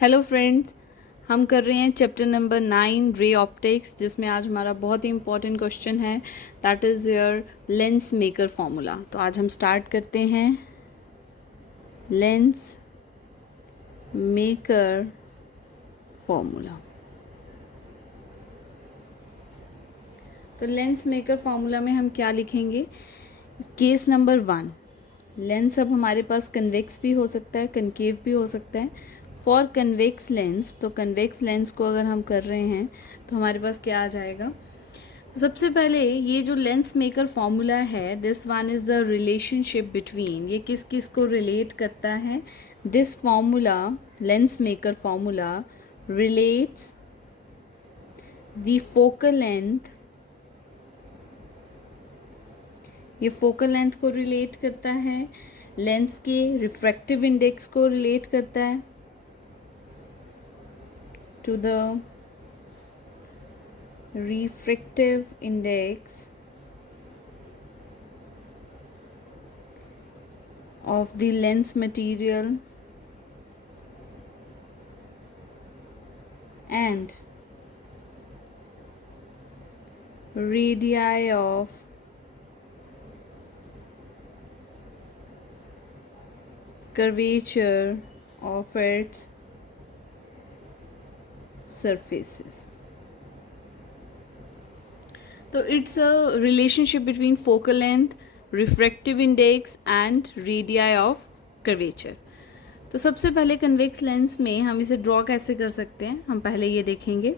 Hello friends, हम कर रहे हैं चैप्टर नंबर 9 रे ऑप्टिक्स, जिसमें आज हमारा बहुत ही इंपॉर्टेंट क्वेश्चन है that is your lens maker formula. तो आज हम स्टार्ट करते हैं लेंस मेकर फॉर्मूला। तो लेंस मेकर फॉर्मूला में हम क्या लिखेंगे? केस नंबर 1, लेंस अब हमारे पास कन्वेक्स भी हो सकता है, कनकेव भी हो सकता है। फॉर कन्वेक्स लेंस, तो कन्वेक्स लेंस को अगर हम कर रहे हैं तो हमारे पास क्या आ जाएगा? तो सबसे पहले ये जो लेंस मेकर फॉर्मूला है, this one is the relationship between, ये किस किस को रिलेट करता है? This formula, lens maker formula relates the focal length, ये फोकल लेंथ को रिलेट करता है, लेंस के रिफ्रैक्टिव इंडेक्स को रिलेट करता है to the refractive index of the lens material and radii of curvature of its surfaces. तो it's a relationship between focal length, refractive index and radii of curvature. तो सबसे पहले convex lens में हम इसे ड्रॉ कैसे कर सकते हैं, हम पहले ये देखेंगे।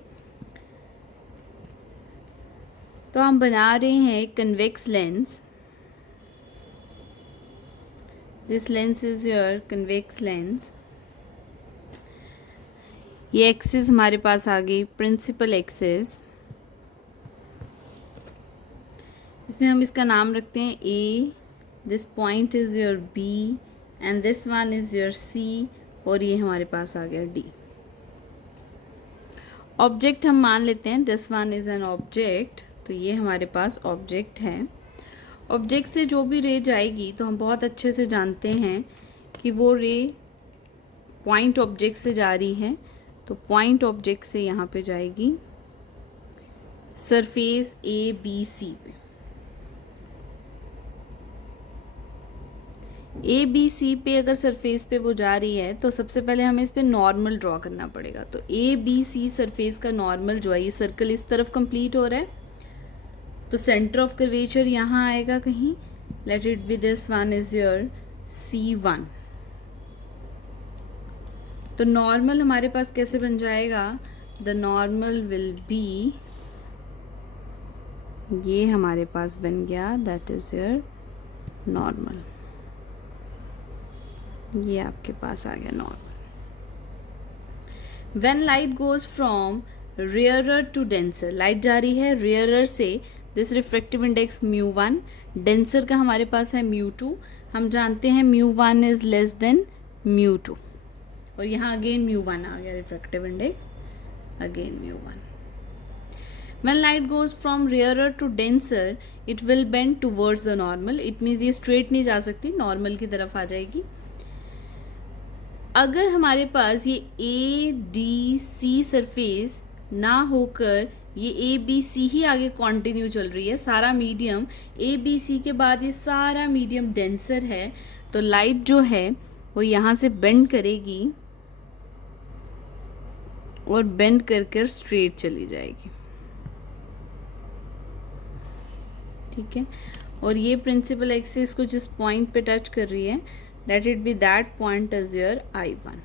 तो हम बना रहे हैं एक convex lens, this lens is your convex lens. ये एक्सिस हमारे पास आ गई प्रिंसिपल एक्सिस, इसमें हम इसका नाम रखते हैं A, this point is your B and this one is your C, और ये हमारे पास आ गया डी। ऑब्जेक्ट हम मान लेते हैं, this one is an object, तो ये हमारे पास ऑब्जेक्ट है। ऑब्जेक्ट से जो भी रे जाएगी तो हम बहुत अच्छे से जानते हैं कि वो रे पॉइंट ऑब्जेक्ट से जा रही है, तो पॉइंट ऑब्जेक्ट से यहाँ पे जाएगी सरफेस ए बी सी पे। ए बी सी पे अगर सरफेस पे वो जा रही है तो सबसे पहले हमें इस पे नॉर्मल ड्रॉ करना पड़ेगा। तो ए बी सी सरफेस का नॉर्मल जो है, ये सर्कल इस तरफ कंप्लीट हो रहा है, तो सेंटर ऑफ कर्वेचर यहाँ आएगा कहीं, late it be this one is your C1। तो नॉर्मल हमारे पास कैसे बन जाएगा? द नॉर्मल विल बी, ये हमारे पास बन गया, दैट इज योर नॉर्मल, ये आपके पास आ गया normal. When light goes from rarer to denser, light जा रही है रेयरर से, दिस रिफ्रैक्टिव इंडेक्स μ1, डेंसर का हमारे पास है μ2, हम जानते हैं μ1 इज लेस देन μ2, और यहाँ अगेन μ1 आ गया refractive index, again μ1। When light goes from rarer to denser, it will bend towards the normal. It means ये straight नहीं जा सकती, नॉर्मल की तरफ आ जाएगी। अगर हमारे पास ये ए डी सी सरफेस ना होकर ये ए बी सी ही आगे कंटिन्यू चल रही है, सारा मीडियम ए बी सी के बाद ये सारा मीडियम डेंसर है, तो लाइट जो है वो यहाँ से बेंड करेगी और बेंड कर कर स्ट्रेट चली जाएगी, ठीक है। और ये प्रिंसिपल एक्सिस को जिस पॉइंट पे टच कर रही है, late it B that point is your I1।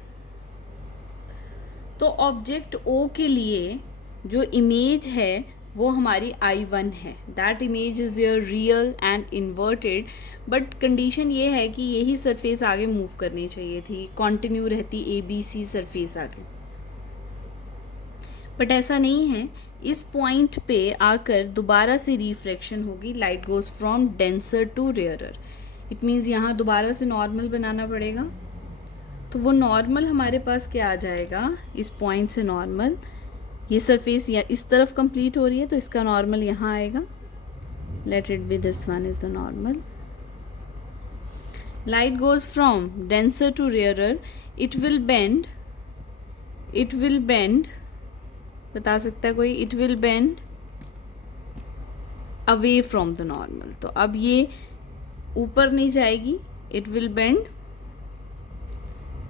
तो ऑब्जेक्ट O के लिए जो इमेज है वो हमारी I1 है, that image is your real and inverted, but condition ये है कि यही सरफेस आगे मूव करनी चाहिए थी, कॉन्टिन्यू रहती ए बी सी सरफेस आगे, बट ऐसा नहीं है। इस पॉइंट पे आकर दोबारा से रिफ्रैक्शन होगी, light goes from denser to rarer, it means यहाँ दोबारा से नॉर्मल बनाना पड़ेगा। तो वो नॉर्मल हमारे पास क्या आ जाएगा, इस पॉइंट से नॉर्मल, ये सरफेस या इस तरफ कंप्लीट हो रही है तो इसका नॉर्मल यहाँ आएगा, let it be this one is the normal. Light goes from denser to rarer, it will bend it will bend, बता सकता है कोई? It will bend away from the normal. तो अब ये ऊपर नहीं जाएगी, इट विल बेंड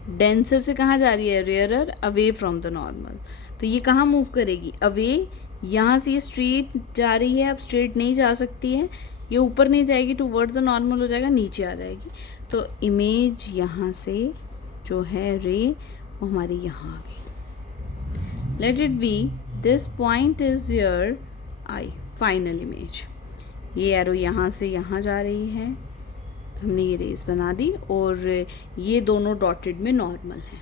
डेंसर से कहाँ जा रही है? Rarer, away from the normal. तो ये कहाँ मूव करेगी? अवे। यहाँ से ये स्ट्रेट जा रही है, अब स्ट्रेट नहीं जा सकती है, ये ऊपर नहीं जाएगी, टूवर्ड्स द नॉर्मल हो जाएगा, नीचे आ जाएगी। तो इमेज यहाँ से जो है रे वो हमारी यहाँ आ गई। Late it be this point is your I, final image. ये एरो यहाँ से यहाँ जा रही है, हमने ये रेस बना दी, और ये दोनों डॉटेड में नॉर्मल है।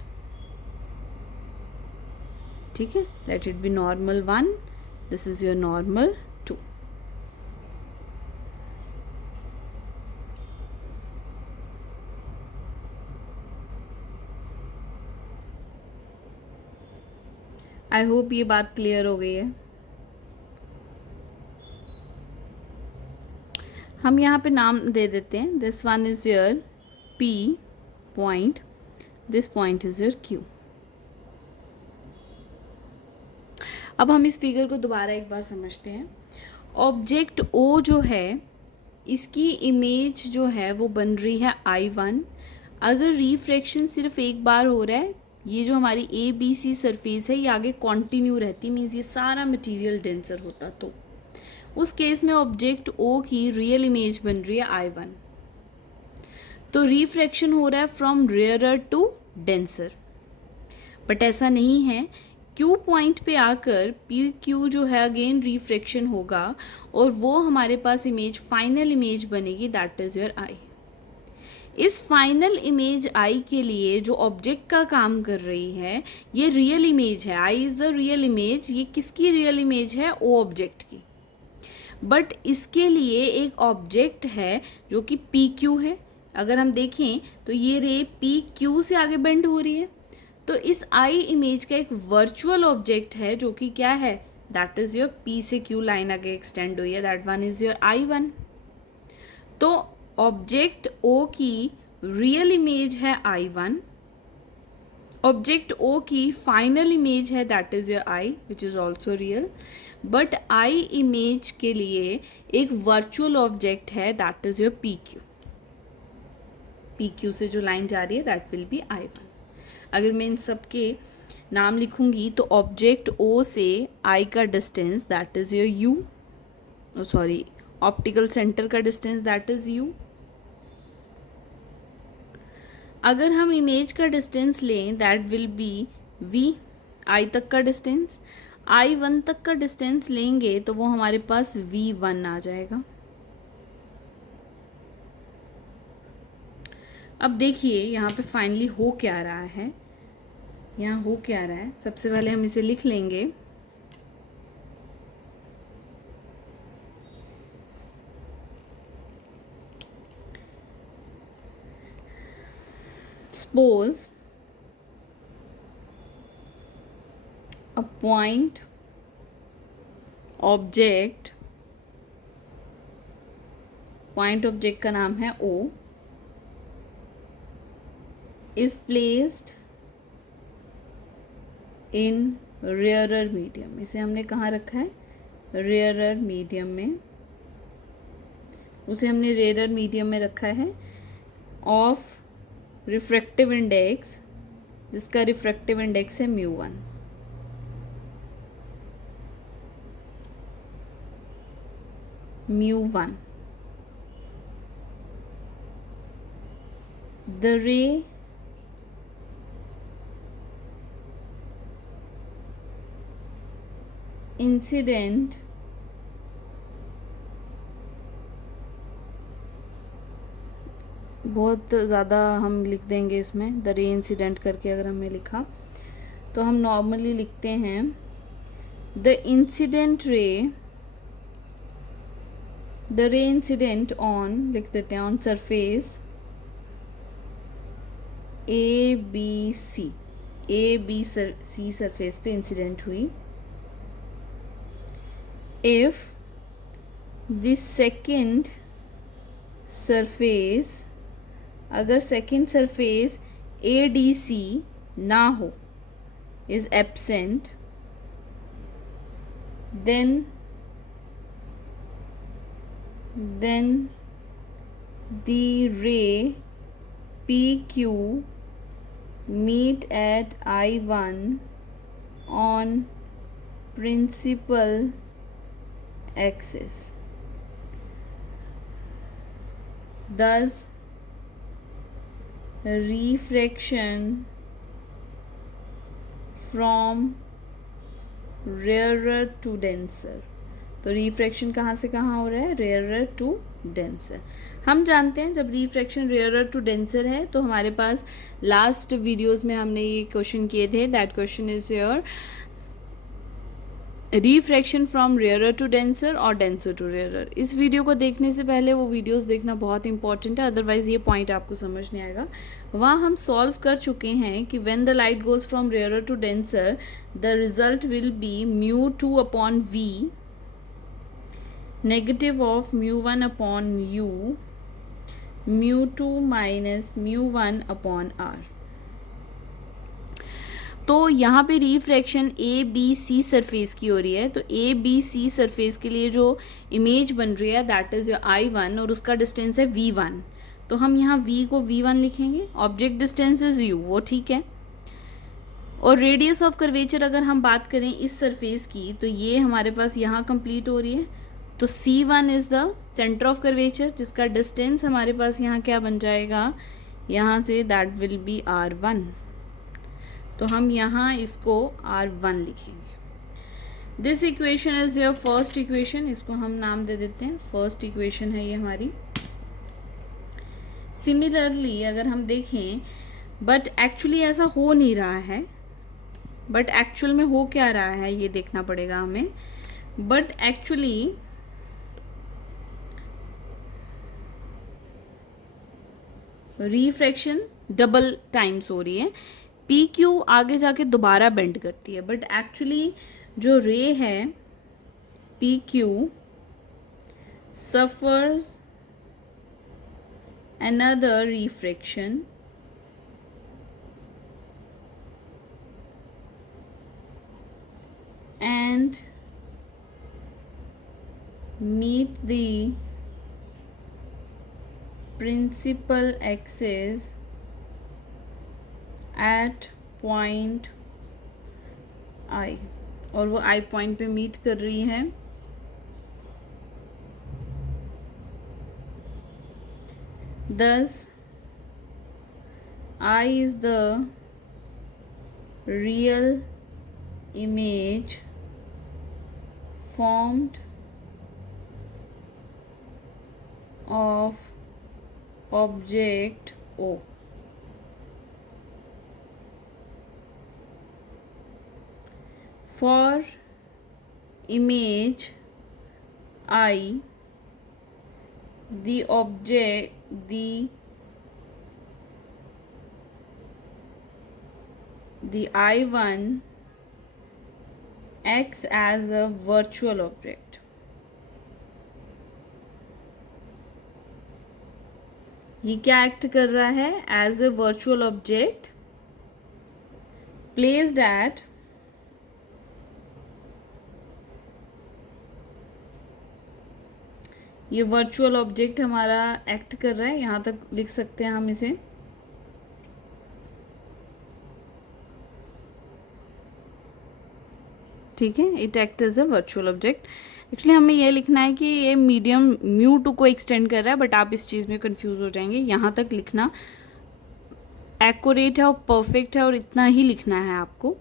ठीक है, late it B normal 1, this is your normal 2। I hope ये बात क्लियर हो गई है। हम यहाँ पे नाम दे देते हैं, this one is your P point, this point is your Q। अब हम इस फिगर को दोबारा एक बार समझते हैं। ऑब्जेक्ट O जो है, इसकी इमेज जो है वो बन रही है I1। अगर रिफ्रैक्शन सिर्फ एक बार हो रहा है, ये जो हमारी ABC सरफेस है ये आगे कॉन्टिन्यू रहती, मीन्स ये सारा मटेरियल डेंसर होता, तो उस केस में ऑब्जेक्ट O की रियल इमेज बन रही है I1। तो रिफ्रैक्शन हो रहा है from rarer to denser, but ऐसा नहीं है। Q पॉइंट पे आकर PQ जो है अगेन रिफ्रैक्शन होगा और वो हमारे पास इमेज, फाइनल इमेज बनेगी, दैट इज योर I। इस फाइनल इमेज I के लिए जो ऑब्जेक्ट का काम कर रही है ये रियल इमेज है, I is the real image. ये किसकी रियल इमेज है? O ऑब्जेक्ट की। बट इसके लिए एक ऑब्जेक्ट है जो कि PQ है। अगर हम देखें तो ये रे PQ से आगे बेंड हो रही है, तो इस I इमेज का एक वर्चुअल ऑब्जेक्ट है जो कि क्या है? दैट इज योर P से Q लाइन आगे एक्सटेंड हुई है, that one is your I1। तो ऑब्जेक्ट O की रियल इमेज है I1, ऑब्जेक्ट O की फाइनल इमेज है that is your I which is also real, but I image के लिए एक वर्चुअल ऑब्जेक्ट है that is your PQ। PQ से जो लाइन जा रही है दैट विल बी I1। अगर मैं इन सब के नाम लिखूंगी तो ऑब्जेक्ट O से I का distance that is your U, sorry optical centre का डिस्टेंस दैट इज U। अगर हम इमेज का डिस्टेंस लें that will be V, I तक का डिस्टेंस। I1 तक का डिस्टेंस लेंगे तो वो हमारे पास V1 आ जाएगा। अब देखिए यहाँ पे फाइनली हो क्या रहा है, यहाँ हो क्या रहा है। सबसे पहले हम इसे लिख लेंगे, suppose a point object का नाम है O is placed in rarer medium। इसे हमने कहाँ रखा है? rarer medium में, उसे हमने rarer medium में रखा है। ऑफ रिफ्रैक्टिव इंडेक्स, जिसका रिफ्रैक्टिव इंडेक्स है μ1। μ1 the ray incident बहुत ज़्यादा हम लिख देंगे इसमें, द रे इंसिडेंट करके अगर हमने लिखा तो हम नॉर्मली लिखते हैं द रे इंसिडेंट ऑन, लिख देते हैं ऑन सरफेस ABC सरफेस पे इंसिडेंट हुई। इफ द सेकेंड सरफेस, अगर सेकेंड सरफेस ADC ना हो, is absent, then the ray PQ meet at I1 on principal axis. Thus, refraction from rarer to denser. तो refraction कहाँ से कहाँ हो रहा है? Rarer to denser. हम जानते हैं जब रिफ्रैक्शन रेयरर टू डेंसर है तो हमारे पास लास्ट वीडियोस में हमने ये क्वेश्चन किए थे. That question is your refraction from rarer to denser और डेंसर टू रेयरर. इस वीडियो को देखने से पहले वो वीडियोस देखना बहुत इंपॉर्टेंट है, अदरवाइज ये पॉइंट आपको समझ नहीं आएगा. वहाँ हम सॉल्व कर चुके हैं कि when the light goes from rarer to denser the result will be μ2 upon v negative of μ1 upon u μ2 minus μ1 upon r. तो यहाँ पे refraction A B C surface की हो रही है. तो ए बी सी सरफेस के लिए जो इमेज बन रही है दैट इज योर I1 और उसका डिस्टेंस है v1. तो हम यहाँ v को v1 लिखेंगे. ऑब्जेक्ट डिस्टेंस इज u, वो ठीक है. और रेडियस ऑफ कर्वेचर अगर हम बात करें इस सरफेस की तो ये हमारे पास यहाँ कंप्लीट हो रही है. तो C1 is the centre of curvature जिसका डिस्टेंस हमारे पास यहाँ क्या बन जाएगा यहाँ से, दैट विल बी R1. तो हम यहाँ इसको R1 लिखेंगे. This equation is your first equation. इसको हम नाम दे देते हैं, फर्स्ट इक्वेशन है ये हमारी. सिमिलरली अगर हम देखें, बट एक्चुअली ऐसा हो नहीं रहा है, बट एक्चुअल में हो क्या रहा है ये देखना पड़ेगा हमें. But actually refraction double times हो रही है. पी क्यू आगे जाके दोबारा बेंड करती है, बट एक्चुअली जो रे है P Q suffers another refraction and meet the principal axis at point I. और वो I पॉइंट पे मीट कर रही है. Thus, I is the real image formed of object O. For image I, the object the I1 acts as a virtual object. ये क्या act कर रहा है? As a virtual object placed at ये वर्चुअल ऑब्जेक्ट हमारा act कर रहा है. यहाँ तक लिख सकते हैं हम इसे. ठीक है, it act as a virtual object. Actually हमें यह लिखना है कि ये मीडियम μ2 को एक्सटेंड कर रहा है, बट आप इस चीज़ में कंफ्यूज हो जाएंगे. यहाँ तक लिखना एक्यूरेट है और परफेक्ट है और इतना ही लिखना है आपको.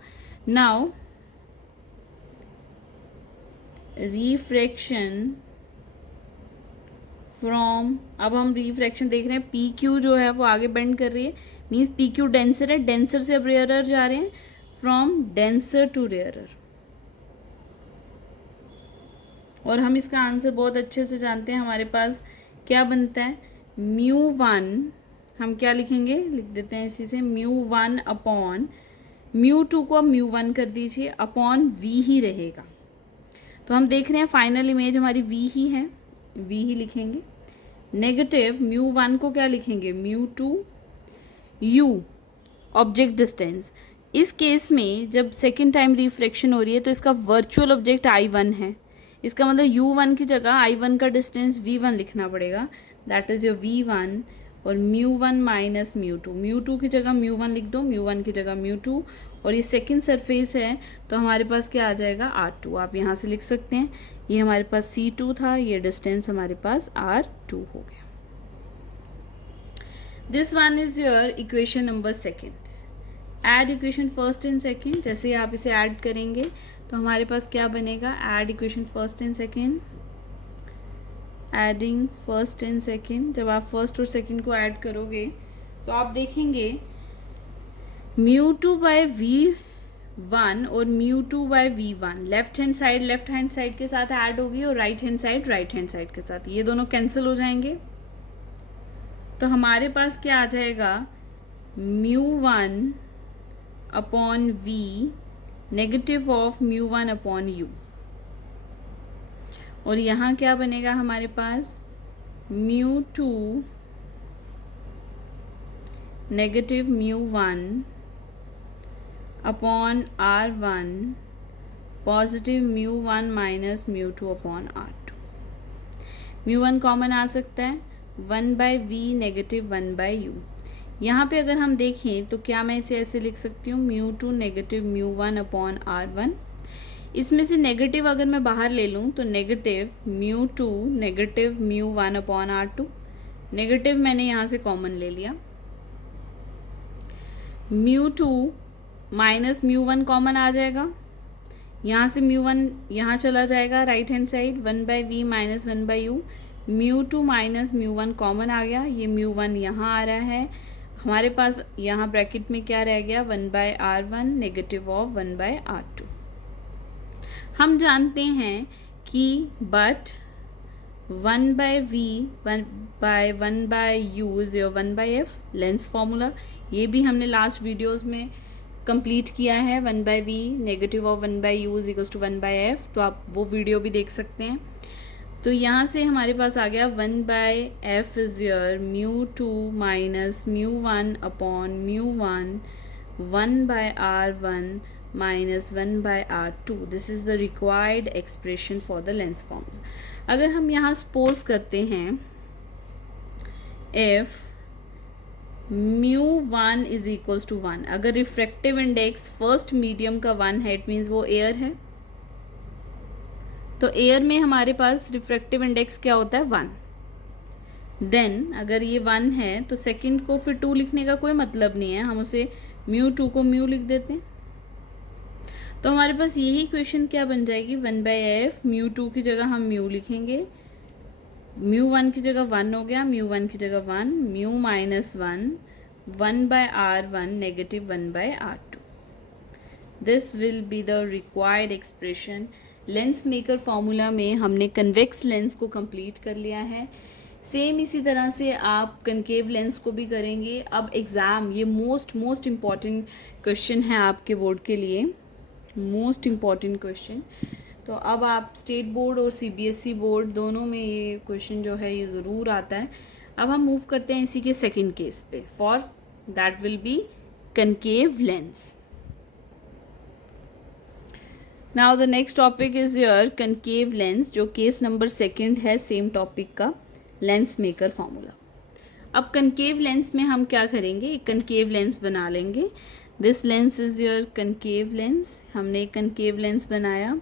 नाउ रिफ्रैक्शन फ्रॉम, अब हम रिफ्रैक्शन देख रहे हैं पी क्यू जो है वो आगे बेंड कर रही है, मीन्स पी क्यू डेंसर है. डेंसर से अब रेयरर जा रहे हैं, फ्रॉम डेंसर टू रेयरर. और हम इसका आंसर बहुत अच्छे से जानते हैं. हमारे पास क्या बनता है, μ1 हम क्या लिखेंगे, लिख देते हैं इसी से, μ1 अपॉन μ2 को अब μ1 कर दीजिए, अपॉन v ही रहेगा. तो हम देख रहे हैं फाइनल इमेज हमारी v ही है, v ही लिखेंगे. नेगेटिव μ1 को क्या लिखेंगे, μ2 u ऑब्जेक्ट डिस्टेंस. इस केस में जब सेकेंड टाइम रिफ्रैक्शन हो रही है तो इसका वर्चुअल ऑब्जेक्ट I1 है, इसका मतलब U1 की जगह I1 का डिस्टेंस V1 लिखना पड़ेगा, दैट इज़ योर V1, और μ1 माइनस μ2, μ2 की जगह μ1 लिख दो, μ1 की जगह μ2, और ये सेकेंड सरफेस है तो हमारे पास क्या आ जाएगा R2, आप यहाँ से लिख सकते हैं, ये हमारे पास C2 था, ये डिस्टेंस हमारे पास R2 हो गया। This one is your equation number second. Add equation first and second, जैसे आप इसे ऐड करेंगे तो हमारे पास क्या बनेगा, add equation first and second, adding first and second. जब आप फर्स्ट और सेकेंड को ऐड करोगे तो आप देखेंगे μ2/v1 और μ2/v1 लेफ्ट हैंड साइड के साथ ऐड होगी और राइट हैंड साइड के साथ, ये दोनों कैंसिल हो जाएंगे। तो हमारे पास क्या आ जाएगा, μ1 upon v negative of μ1 upon u, और यहाँ क्या बनेगा हमारे पास μ2 नेगेटिव μ1 upon R1 positive μ1 minus μ2 upon R2। μ1 common आ सकता है, 1/v नेगेटिव 1/u। यहाँ पे अगर हम देखें तो क्या मैं इसे ऐसे लिख सकती हूँ, μ2 नेगेटिव μ1 अपॉन R1। इसमें से नेगेटिव अगर मैं बाहर ले लूँ तो नेगेटिव μ2 नेगेटिव μ1 अपॉन R2, नेगेटिव मैंने यहाँ से कॉमन ले लिया, μ2 माइनस μ1 कॉमन आ जाएगा, यहाँ से μ1 यहाँ चला जाएगा right hand side, 1/v minus 1/u, μ2 minus μ1 common आ गया, ये μ1 यहाँ आ रहा है, हमारे पास यहाँ ब्रैकेट में क्या रह गया, 1/R1 नेगेटिव ऑफ 1/R2। हम जानते हैं कि but 1/v 1/u is your 1/f lens formula, ये भी हमने लास्ट वीडियोस में कंप्लीट किया है, 1/v negative of 1/u is equals to 1/f, तो आप वो वीडियो भी देख सकते हैं। तो यहाँ से हमारे पास आ गया 1/f is your μ2 minus μ1 upon μ1 1/R1 minus 1/R2, this is the required expression for the lens formula. अगर हम यहाँ सपोज करते हैं इफ μ1 इज इक्वल्स टू 1, अगर रिफ्रैक्टिव इंडेक्स फर्स्ट मीडियम का 1 है, इट मीन्स वो एयर है, तो एयर में हमारे पास रिफ्रैक्टिव इंडेक्स क्या होता है, 1। देन अगर ये 1 है तो सेकंड को फिर 2 लिखने का कोई मतलब नहीं है, हम उसे μ2 को म्यू लिख देते हैं, तो हमारे पास यही इक्वेशन क्या बन जाएगी, 1/f, μ2 की जगह हम म्यू लिखेंगे, μ1 की जगह 1 हो गया, μ1 की जगह 1, mu minus 1 1/R1 negative 1/R2, this will be the required expression. Lens maker formula में हमने कन्वेक्स लेंस को कंप्लीट कर लिया है, सेम इसी तरह से आप कनकेव लेंस को भी करेंगे। अब एग्ज़ाम, ये मोस्ट इम्पॉर्टेंट क्वेश्चन है आपके बोर्ड के लिए, मोस्ट इम्पॉर्टेंट क्वेश्चन। तो अब आप स्टेट बोर्ड और CBSE बोर्ड दोनों में ये क्वेश्चन जो है ये ज़रूर आता है। अब हम मूव करते हैं इसी के सेकंड केस पे, for that will be concave lens. Now the next topic is your concave lens, जो केस नंबर सेकंड है सेम टॉपिक का, लेंस मेकर फार्मूला। अब कनकेव लेंस में हम क्या करेंगे, एक कनकेव लेंस बना लेंगे। This lens is your concave lens, हमने एक कनकेव लेंस बनाया,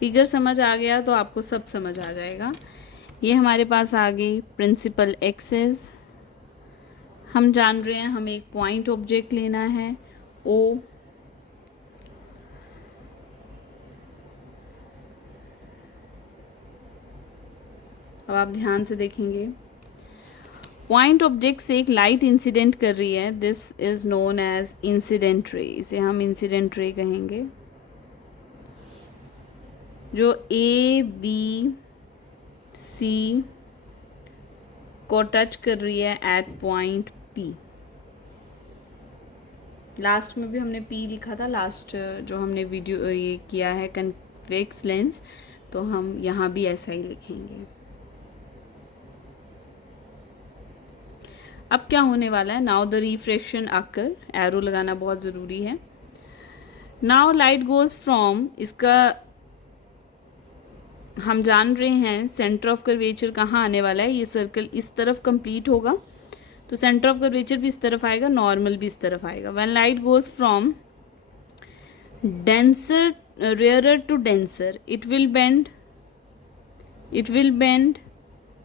फिगर समझ आ गया तो आपको सब समझ आ जाएगा। ये हमारे पास आ गई प्रिंसिपल एक्सेस, हम जान रहे हैं हमें एक पॉइंट ऑब्जेक्ट लेना है O, अब आप ध्यान से देखेंगे, पॉइंट ऑब्जेक्ट से एक लाइट इंसिडेंट कर रही है, this is known as incident ray, इसे हम इंसिडेंट रे कहेंगे, जो A B C को टच कर रही है एट पॉइंट P। लास्ट में भी हमने P लिखा था, लास्ट जो हमने वीडियो ये किया है कन्वेक्स लेंस, तो हम यहाँ भी ऐसा ही लिखेंगे। अब क्या होने वाला है, now the refraction occur, arrow लगाना बहुत ज़रूरी है। नाउ लाइट गोज फ्रॉम, इसका हम जान रहे हैं सेंटर ऑफ कर्वेचर कहाँ आने वाला है, ये सर्कल इस तरफ कंप्लीट होगा तो सेंटर ऑफ कर्वेचर भी इस तरफ आएगा, नॉर्मल भी इस तरफ आएगा। When light goes from denser rarer to denser, it will bend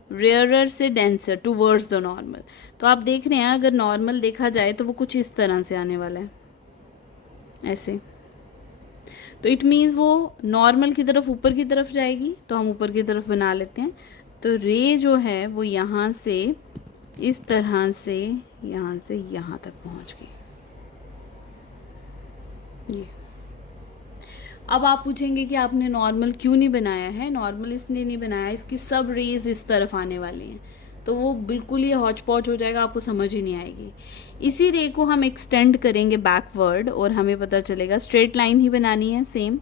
rarer से डेंसर टूवर्ड्स द नॉर्मल। तो आप देख रहे हैं अगर नॉर्मल देखा जाए तो वो कुछ इस तरह से आने वाला है, ऐसे। तो इट मीन्स वो नॉर्मल की तरफ ऊपर की तरफ जाएगी, तो हम ऊपर की तरफ बना लेते हैं। तो रे जो है वो यहाँ से इस तरह से यहाँ तक पहुँच गई, ये। अब आप पूछेंगे कि आपने नॉर्मल क्यों नहीं बनाया है। नॉर्मल इसलिए नहीं बनाया, इसकी सब रेज इस तरफ आने वाली हैं, तो वो बिल्कुल ही हौच पौच हो जाएगा, आपको समझ ही नहीं आएगी। इसी रे को हम एक्सटेंड करेंगे बैकवर्ड और हमें पता चलेगा स्ट्रेट लाइन ही बनानी है सेम।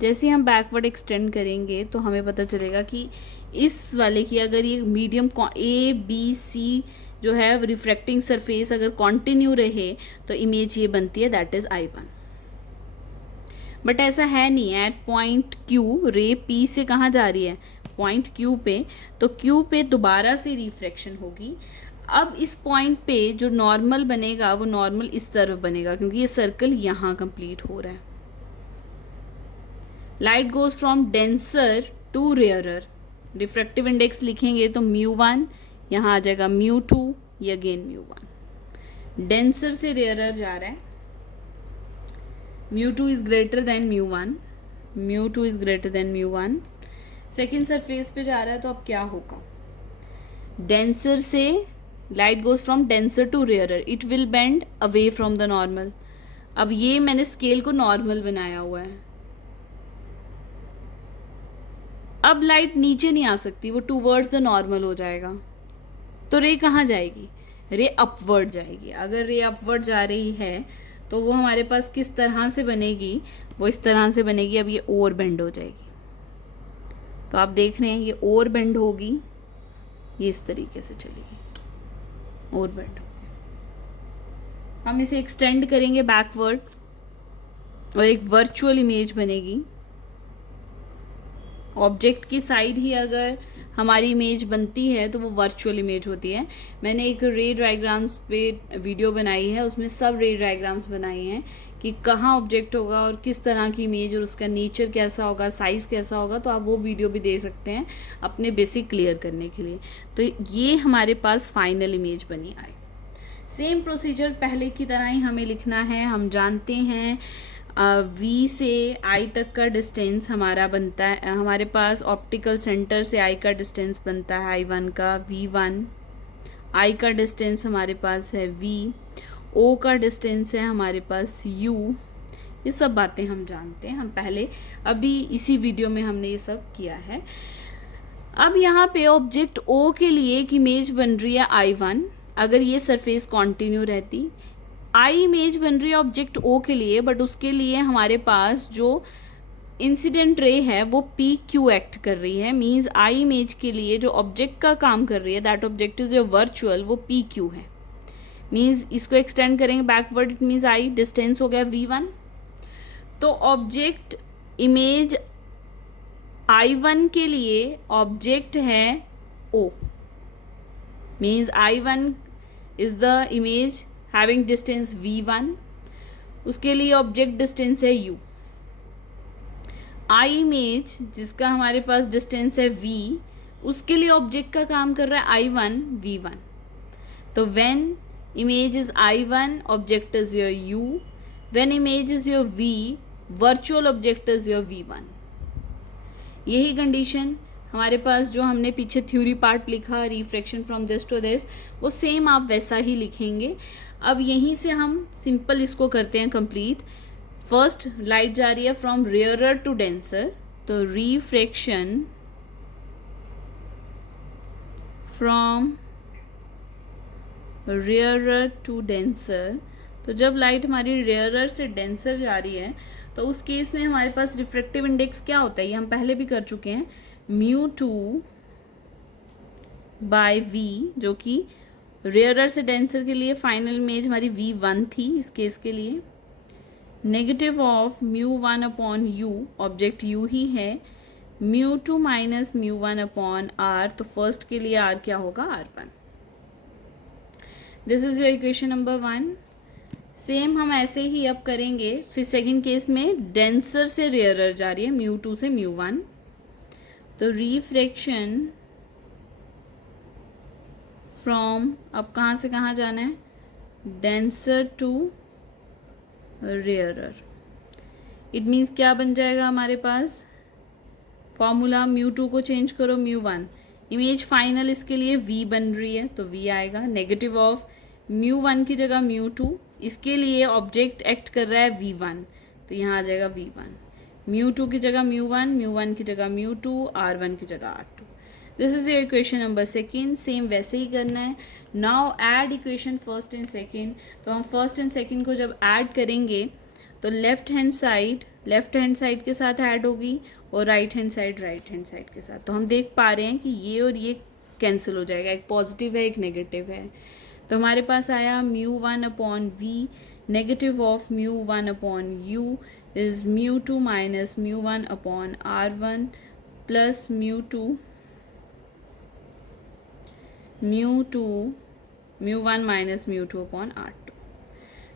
जैसे ही हम बैकवर्ड एक्सटेंड करेंगे तो हमें पता चलेगा कि इस वाले की अगर ये मीडियम ABC जो है रिफ्रैक्टिंग सरफेस अगर कॉन्टिन्यू रहे तो इमेज ये बनती है, दैट इज़ I1। बट ऐसा है नहीं, एट पॉइंट Q रे P से कहाँ जा रही है, पॉइंट Q पे, तो Q पे दोबारा से रिफ्रैक्शन होगी। अब इस पॉइंट पे जो नॉर्मल बनेगा वो नॉर्मल इस तरफ बनेगा क्योंकि ये सर्कल यहाँ कंप्लीट हो रहा है। Light goes from denser to rarer, refractive index लिखेंगे तो μ1 यहाँ आ जाएगा, μ2 ये अगेन μ1। डेंसर से रेयरर जा रहा है, μ2 is greater than μ1, second surface पे जा रहा है। तो अब क्या होगा, डेंसर से light goes from denser to rarer, it will bend away from the normal. अब ये मैंने स्केल को नॉर्मल बनाया हुआ है, अब लाइट नीचे नहीं आ सकती, वो टूवर्ड्स द नॉर्मल हो जाएगा। तो रे कहाँ जाएगी, रे अपवर्ड जाएगी। अगर रे अपवर्ड जा रही है तो वो हमारे पास किस तरह से बनेगी, वो इस तरह से बनेगी। अब ये और बेंड हो जाएगी, तो आप देख रहे हैं ये और बेंड होगी, ये इस तरीके से चलेगी, और बेंड होगी। हम इसे एक्सटेंड करेंगे बैकवर्ड और एक वर्चुअल इमेज बनेगी। ऑब्जेक्ट की साइड ही अगर हमारी इमेज बनती है तो वो वर्चुअल इमेज होती है। मैंने एक रे डायग्राम्स पे वीडियो बनाई है, उसमें सब रे डायग्राम्स बनाई हैं कि कहाँ ऑब्जेक्ट होगा और किस तरह की इमेज और उसका नेचर कैसा होगा, साइज़ कैसा होगा। तो आप वो वीडियो भी दे सकते हैं अपने बेसिक क्लियर करने के लिए। तो ये हमारे पास फाइनल इमेज बनी आए। सेम प्रोसीजर पहले की तरह ही हमें लिखना है। हम जानते हैं V से I तक का डिस्टेंस हमारा बनता है, हमारे पास ऑप्टिकल सेंटर से I का डिस्टेंस बनता है I1 का V1, I का डिस्टेंस हमारे पास है V, O का डिस्टेंस है हमारे पास U। ये सब बातें हम जानते हैं, हम पहले अभी इसी वीडियो में हमने ये सब किया है। अब यहाँ पे ऑब्जेक्ट O के लिए एक इमेज बन रही है I1, अगर ये सरफेस कॉन्टिन्यू रहती। I इमेज बन रही है ऑब्जेक्ट O के लिए, बट उसके लिए हमारे पास जो इंसिडेंट रे है वो PQ एक्ट कर रही है। मीन्स I इमेज के लिए जो ऑब्जेक्ट का काम कर रही है, that object is your virtual, वो PQ है। मीन्स इसको एक्सटेंड करेंगे backward, it means I distance हो गया V1। तो ऑब्जेक्ट इमेज I1 के लिए ऑब्जेक्ट है O, means I1 is the image having distance V1, उसके लिए ऑब्जेक्ट डिस्टेंस है U। I इमेज जिसका हमारे पास डिस्टेंस है V, उसके लिए ऑब्जेक्ट का काम कर रहा है I1 V1। तो when image is I1 object is your U, when image is your V virtual object is your V1। यही कंडीशन हमारे पास जो हमने पीछे थ्योरी पार्ट लिखा refraction from this to this, वो सेम आप वैसा ही लिखेंगे। अब यहीं से हम सिंपल इसको करते हैं कंप्लीट। फर्स्ट लाइट जा रही है फ्रॉम रेयरर टू डेंसर, तो refraction from rarer to denser. तो जब लाइट हमारी रेयरर से डेंसर जा रही है तो उस केस में हमारे पास रिफ्रैक्टिव इंडेक्स क्या होता है, ये हम पहले भी कर चुके हैं, μ2 by V, जो कि रेयरर से डेंसर के लिए फाइनल इमेज हमारी V1 थी इस केस के लिए। Negative of μ1 upon u, object u ही है, μ2 माइनस μ1 अपॉन r, तो फर्स्ट के लिए r क्या होगा, r1। This is your equation number 1। Same हम ऐसे ही अब करेंगे, फिर सेकंड केस में डेंसर से रेयरर जा रही है, μ2 से μ1, तो रिफ्रैक्शन फ्रॉम, अब कहाँ से कहाँ जाना है, denser to rarer. It means क्या बन जाएगा हमारे पास, फॉर्मूला μ2 को चेंज करो μ1, इमेज फाइनल इसके लिए v बन रही है तो v आएगा। नेगेटिव ऑफ μ1 की जगह μ2, इसके लिए ऑब्जेक्ट एक्ट कर रहा है v1, तो यहाँ आ जाएगा v1। μ2 की जगह μ1, μ1 की जगह μ2, r1 की जगह r2। This is your equation number second. Same वैसे ही करना है। Now add equation first and second, तो हम फर्स्ट एंड सेकेंड को जब ऐड करेंगे तो लेफ्ट हैंड साइड के साथ ऐड होगी और राइट हैंड साइड के साथ। तो हम देख पा रहे हैं कि ये और ये कैंसिल हो जाएगा, एक पॉजिटिव है एक नेगेटिव है। तो हमारे पास आया μ1 upon v, negative of μ1 upon u is μ2 minus μ1 upon r1 plus μ1 minus μ2 upon r2।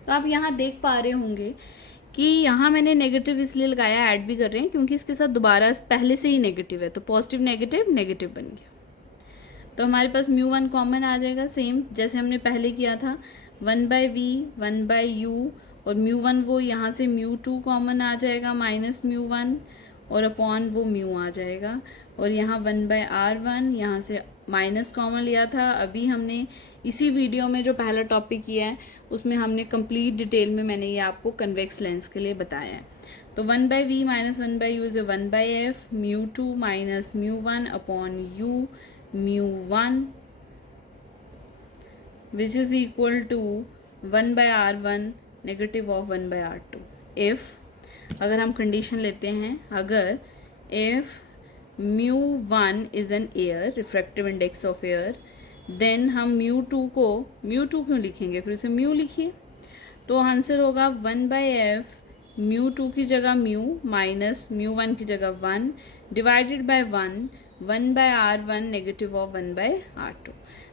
तो आप यहाँ देख पा रहे होंगे कि यहाँ मैंने नेगेटिव इसलिए लगाया, ऐड भी कर रहे हैं क्योंकि इसके साथ दोबारा पहले से ही नेगेटिव है, तो पॉजिटिव नेगेटिव बन गया। तो हमारे पास μ1 कॉमन आ जाएगा, सेम जैसे हमने पहले किया था, 1/v 1/u, और μ1 वो यहाँ से μ2 कॉमन आ जाएगा माइनस μ1, और अपॉन वो म्यू आ जाएगा, और यहाँ 1/r1, यहाँ से माइनस कॉमन लिया था। अभी हमने इसी वीडियो में जो पहला टॉपिक किया है उसमें हमने कंप्लीट डिटेल में मैंने ये आपको कन्वेक्स लेंस के लिए बताया है। तो 1/v minus 1/u is 1/f, μ2 minus μ1 upon u μ1 which is equal to 1/r1 negative of 1/r2। If, अगर हम कंडीशन लेते हैं, अगर if μ1 is an air, refractive index of air, then हम μ2 को, μ2 क्यों लिखेंगे, फिर उसे म्यू लिखिए, तो आंसर होगा 1/f μ2 की जगह म्यू माइनस μ1 की जगह 1 divided by 1/r1 negative of 1/r2।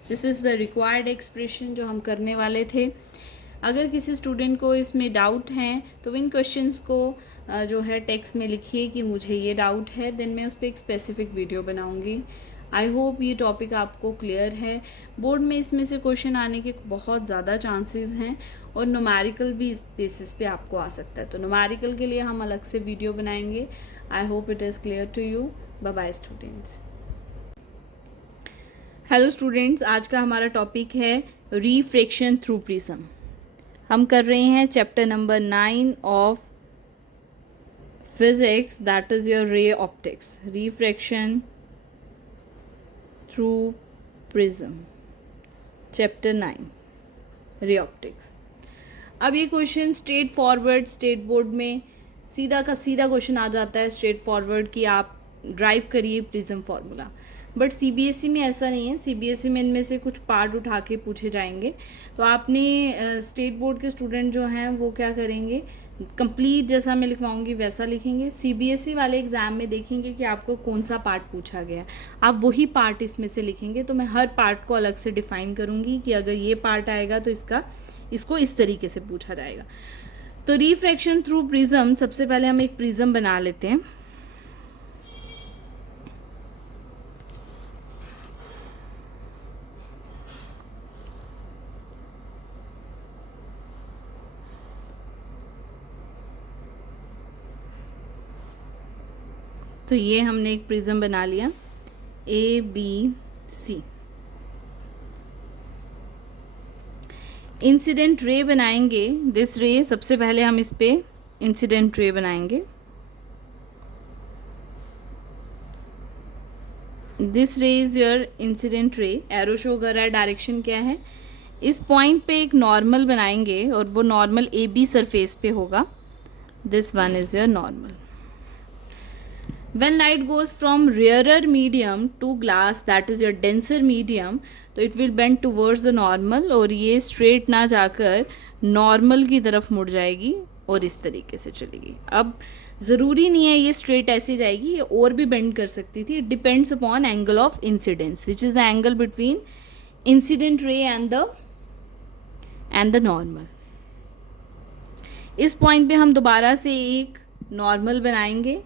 This is the required expression जो हम करने वाले थे। अगर किसी स्टूडेंट को इसमें डाउट हैं तो इन क्वेश्चंस को जो है टेक्स्ट में लिखिए कि मुझे ये डाउट है, देन मैं उस पर एक स्पेसिफिक वीडियो बनाऊंगी। आई होप ये टॉपिक आपको क्लियर है। बोर्ड में इसमें से क्वेश्चन आने के बहुत ज़्यादा चांसेस हैं, और न्यूमेरिकल भी इस बेसिस पे आपको आ सकता है, तो न्यूमेरिकल के लिए हम अलग से वीडियो बनाएंगे। I hope it is clear to you. Bye bye students. Hello students, आज का हमारा टॉपिक है रिफ्रैक्शन थ्रू प्रिज्म। हम कर रहे हैं chapter number 9 of physics, that is your ray optics, refraction through prism, chapter 9 ray optics. अब ये question straight forward, state board में सीधा का सीधा क्वेश्चन आ जाता है स्ट्रेट फॉरवर्ड कि आप ड्राइव करिए प्रिज्म फार्मूला, बट सीबीएसई में ऐसा नहीं है। सीबीएसई में इनमें से कुछ पार्ट उठा के पूछे जाएंगे, तो आपने स्टेट बोर्ड के स्टूडेंट जो हैं वो क्या करेंगे, कंप्लीट जैसा मैं लिखवाऊंगी वैसा लिखेंगे। सीबीएसई वाले एग्ज़ाम में देखेंगे कि आपको कौन सा पार्ट पूछा गया, आप वही पार्ट इसमें से लिखेंगे। तो मैं हर पार्ट को अलग से डिफ़ाइन करूँगी कि अगर ये पार्ट आएगा तो इसको इस तरीके से पूछा जाएगा। तो रिफ्रैक्शन थ्रू प्रिज्म, सबसे पहले हम एक प्रिज्म बना लेते हैं। तो ये हमने एक प्रिज्म बना लिया ABC। इंसिडेंट रे बनाएंगे, दिस रे, सबसे पहले हम इस पे इंसिडेंट रे बनाएंगे। दिस रे is your incident ray, arrow show कर रहा है डायरेक्शन क्या है। इस पॉइंट पे एक नॉर्मल बनाएंगे और वो नॉर्मल AB सरफेस पे होगा। This one is your normal. When light goes from rarer medium to glass, that is your denser medium, तो it will bend towards the normal, और ये straight ना जाकर normal की तरफ मुड़ जाएगी और इस तरीके से चलेगी. अब ज़रूरी नहीं है ये straight ऐसे जाएगी, ये और भी bend कर सकती थी. It depends upon angle of incidence, which is the angle between incident ray and the normal. इस पॉइंट पे हम दोबारा से एक नॉर्मल बनाएंगे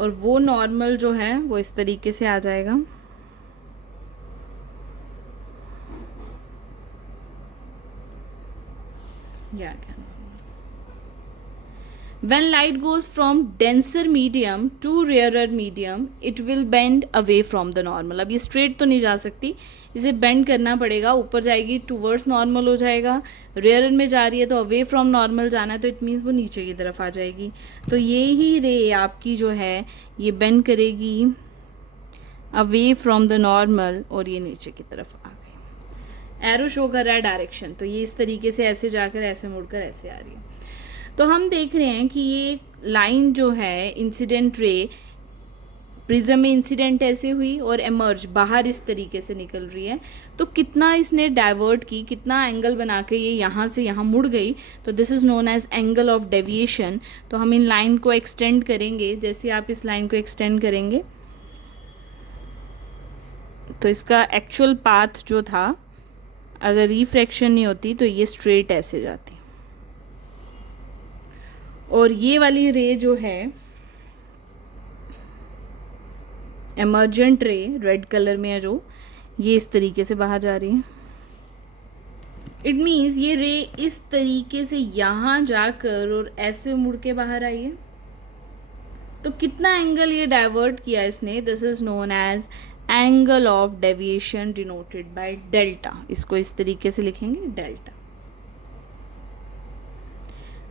और वो नॉर्मल जो है वो इस तरीके से आ जाएगा. या क्या, when light goes from denser medium to rarer medium, it will bend away from the normal. अब ये straight तो नहीं जा सकती, इसे bend करना पड़ेगा. ऊपर जाएगी towards normal हो जाएगा, rarer में जा रही है तो away from normal जाना है, तो it means वो नीचे की तरफ आ जाएगी. तो ये ही रे आपकी जो है ये bend करेगी away from the normal और ये नीचे की तरफ आ गई. एरो शो कर रहा है डायरेक्शन, तो ये इस तरीके से ऐसे जाकर ऐसे मुड़कर ऐसे आ रही है. तो हम देख रहे हैं कि ये लाइन जो है इंसिडेंट रे प्रिज्म में इंसिडेंट ऐसे हुई और एमर्ज बाहर इस तरीके से निकल रही है. तो कितना इसने डाइवर्ट की, कितना एंगल बना के ये यहाँ से यहाँ मुड़ गई, तो this is known as angle of deviation. तो हम इन लाइन को एक्सटेंड करेंगे. जैसे आप इस लाइन को एक्सटेंड करेंगे तो इसका एक्चुअल पाथ जो था, अगर रिफ्रैक्शन नहीं होती तो ये स्ट्रेट ऐसे जाती, और ये वाली रे जो है एमर्जेंट रे रेड कलर में है जो, ये इस तरीके से बाहर जा रही है. इट मीन्स ये रे इस तरीके से यहाँ जाकर और ऐसे मुड़ के बाहर आई है. तो कितना एंगल ये डाइवर्ट किया इसने, this is known as angle of deviation denoted by delta. इसको इस तरीके से लिखेंगे डेल्टा.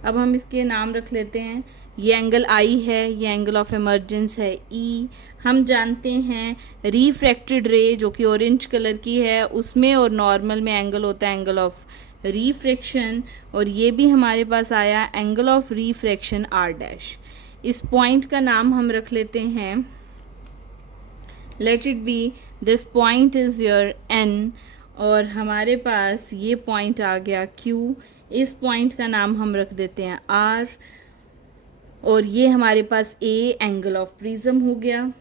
अब हम इसके नाम रख लेते हैं. ये एंगल आई है, ये एंगल ऑफ इमर्जेंस है ई. हम जानते हैं रिफ्रैक्टेड रे जो कि ऑरेंज कलर की है, उसमें और नॉर्मल में एंगल होता है एंगल ऑफ रिफ्रैक्शन, और ये भी हमारे पास आया angle of refraction R dash. इस पॉइंट का नाम हम रख लेते हैं, let it be this point is your N, और हमारे पास ये पॉइंट आ गया क्यू. इस पॉइंट का नाम हम रख देते हैं आर, और ये हमारे पास ए एंगल ऑफ प्रिज्म हो गया.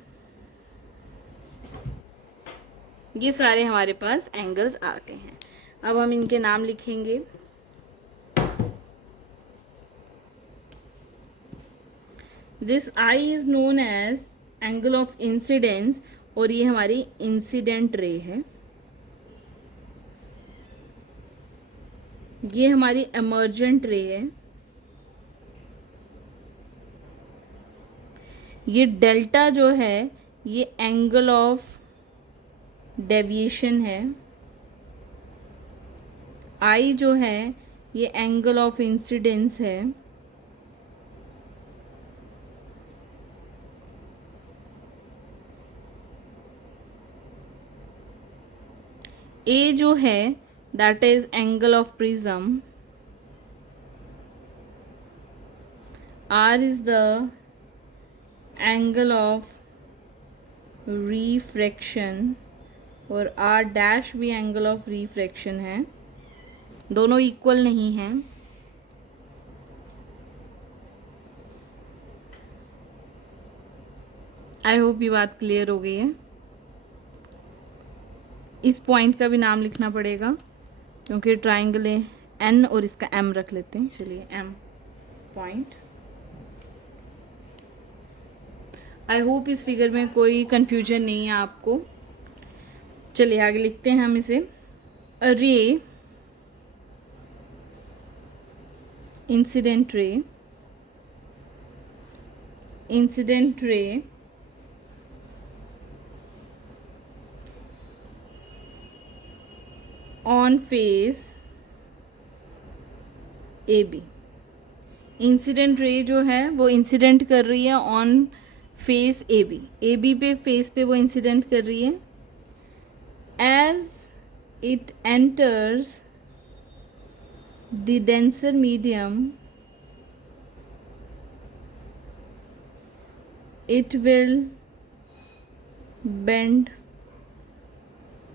ये सारे हमारे पास एंगल्स आ गए हैं. अब हम इनके नाम लिखेंगे. This I is known as angle of incidence, और ये हमारी इंसिडेंट रे है. ये हमारी एमर्जेंट रे है. ये डेल्टा जो है ये एंगल ऑफ डेविएशन है. आई जो है ये एंगल ऑफ इंसिडेंस है. ए जो है that is angle of prism. R is the angle of refraction, और R dash भी angle of refraction है. दोनों इक्वल नहीं हैं. आई होप ये बात क्लियर हो गई है. इस पॉइंट का भी नाम लिखना पड़ेगा क्योंकि ट्राइंगल है एन, और इसका एम रख लेते हैं. चलिए एम पॉइंट. आई होप इस फिगर में कोई कंफ्यूजन नहीं है आपको. चलिए आगे लिखते हैं हम इसे. अ ray incident ray on face A B. Incident ray जो है वो इंसिडेंट कर रही है ऑन फेस ए बी पे, फेस पे वो इंसिडेंट कर रही है. As it enters the denser medium, it will bend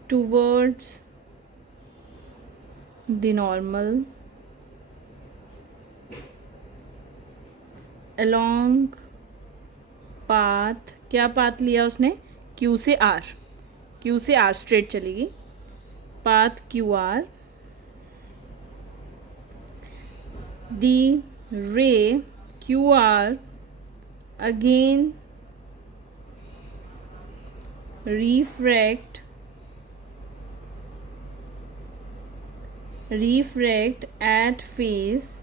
towards the normal along path, क्या पाथ लिया उसने, Q से R, Q से R स्ट्रेट चलेगी, path QR, the ray QR again refract at phase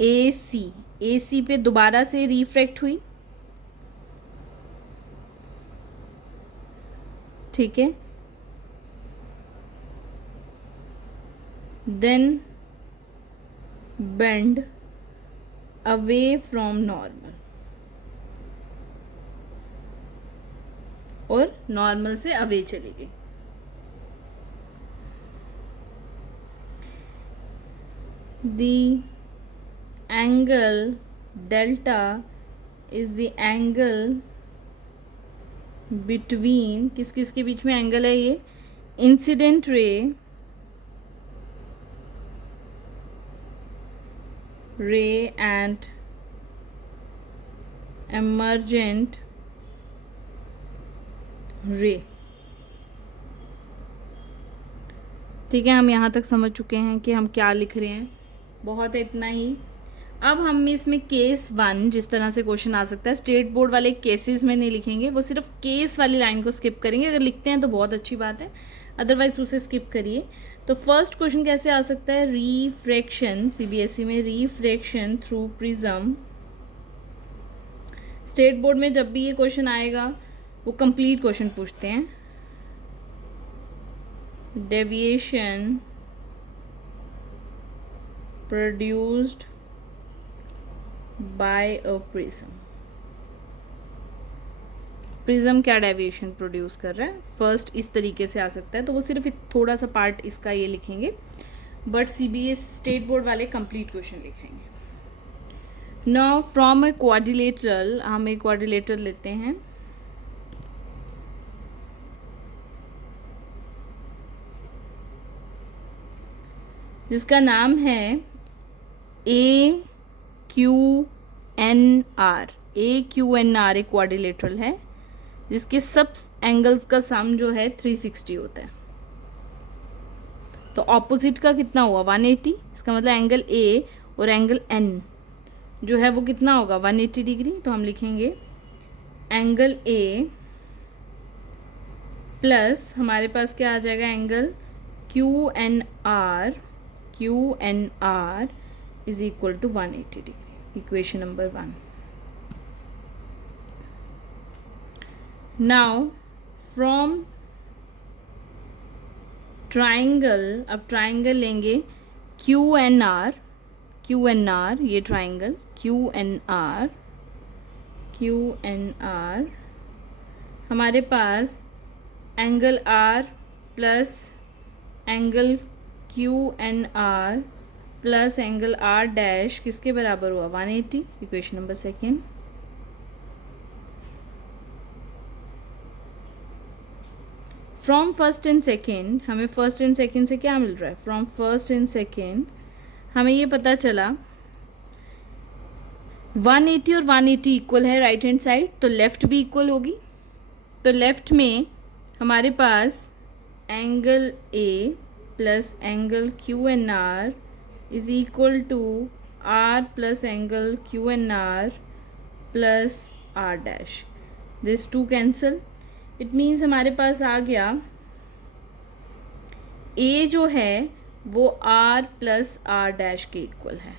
AC, AC पे दोबारा से refract हुई, ठीक है, then bend away from normal, और नॉर्मल से अवे चली गई. The angle delta is the angle between, किस किस के बीच में एंगल है ये, इंसिडेंट रे एंड emergent रे. ठीक है, हम यहाँ तक समझ चुके हैं कि हम क्या लिख रहे हैं, बहुत है इतना ही. अब हम इसमें केस 1, जिस तरह से क्वेश्चन आ सकता है, स्टेट बोर्ड वाले केसेस में नहीं लिखेंगे, वो सिर्फ केस वाली लाइन को स्किप करेंगे. अगर लिखते हैं तो बहुत अच्छी बात है, अदरवाइज उसे स्किप करिए. तो फर्स्ट क्वेश्चन कैसे आ सकता है, रिफ्रैक्शन, सीबीएसई में refraction through prism. State board में जब भी ये क्वेश्चन आएगा वो कंप्लीट क्वेश्चन पूछते हैं. Deviation produced by a prism. Prism क्या डेविएशन प्रोड्यूस कर रहा है, फर्स्ट इस तरीके से आ सकता है, तो वो सिर्फ थोड़ा सा पार्ट इसका ये लिखेंगे, बट सीबीएस स्टेट बोर्ड वाले कंप्लीट क्वेश्चन लिखेंगे. नाउ फ्रॉम ए क्वाड्रिलेटरल, हम एक क्वाड्रिलेटरल लेते हैं, जिसका नाम है AQNR. AQNR एक क्वाड्रिलेटरल है जिसके सब एंगल्स का सम जो है 360 होता है. तो ऑपोजिट का कितना हुआ, 180. इसका मतलब एंगल A और एंगल N जो है वो कितना होगा, 180 डिग्री. तो हम लिखेंगे एंगल A प्लस हमारे पास क्या आ जाएगा, angle QNR is equal to 180 degree. Equation number 1. Now from triangle, अब ट्राइंगल लेंगे QNR ये ट्राइंगल QNR हमारे पास angle R plus angle QNR plus angle R dash किसके बराबर हुआ, 180. Equation number 2. From first and second, हमें फर्स्ट एंड सेकेंड से क्या मिल रहा है, फ्रॉम फर्स्ट एंड सेकेंड हमें ये पता चला 180 और 180 इक्वल है राइट हैंड साइड, तो लेफ्ट भी इक्वल होगी. तो लेफ्ट में हमारे पास angle A plus angle QNR is equal to R plus angle QNR plus R dash. This two cancel. It means हमारे पास आ गया A जो है वो R plus R dash के इक्वल है.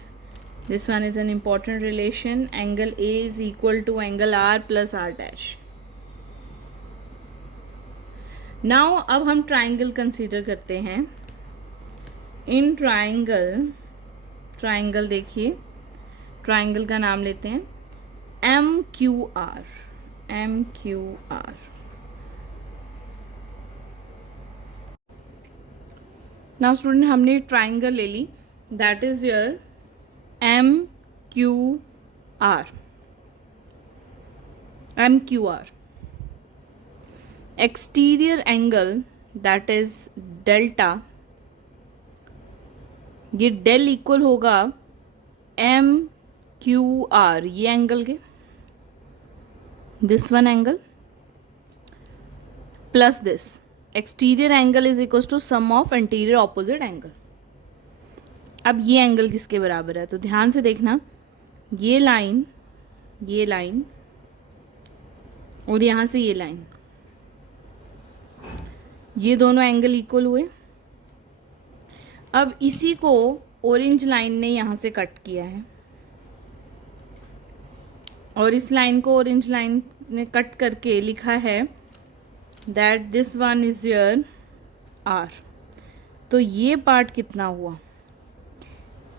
This one is an important relation. Angle A is equal to angle R plus R dash. Now अब हम ट्राइंगल कंसीडर करते हैं. इन ट्राइंगल देखिए, ट्राइंगल का नाम लेते हैं MQR. नाउ स्टूडेंट हमने ट्राइंगल ले ली, that is your MQR. MQR. Exterior angle that is delta, ये डेल इक्वल होगा MQR, ये एंगल के, this one angle plus this exterior angle is equal to sum of interior opposite angle. अब ये angle किसके बराबर है, तो ध्यान से देखना, ये लाइन और यहाँ से ये लाइन, ये दोनों एंगल इक्वल हुए. अब इसी को ऑरेंज लाइन ने यहाँ से कट किया है और इस लाइन को ऑरेंज लाइन ने कट करके लिखा है that this one is your R. तो ये पार्ट कितना हुआ,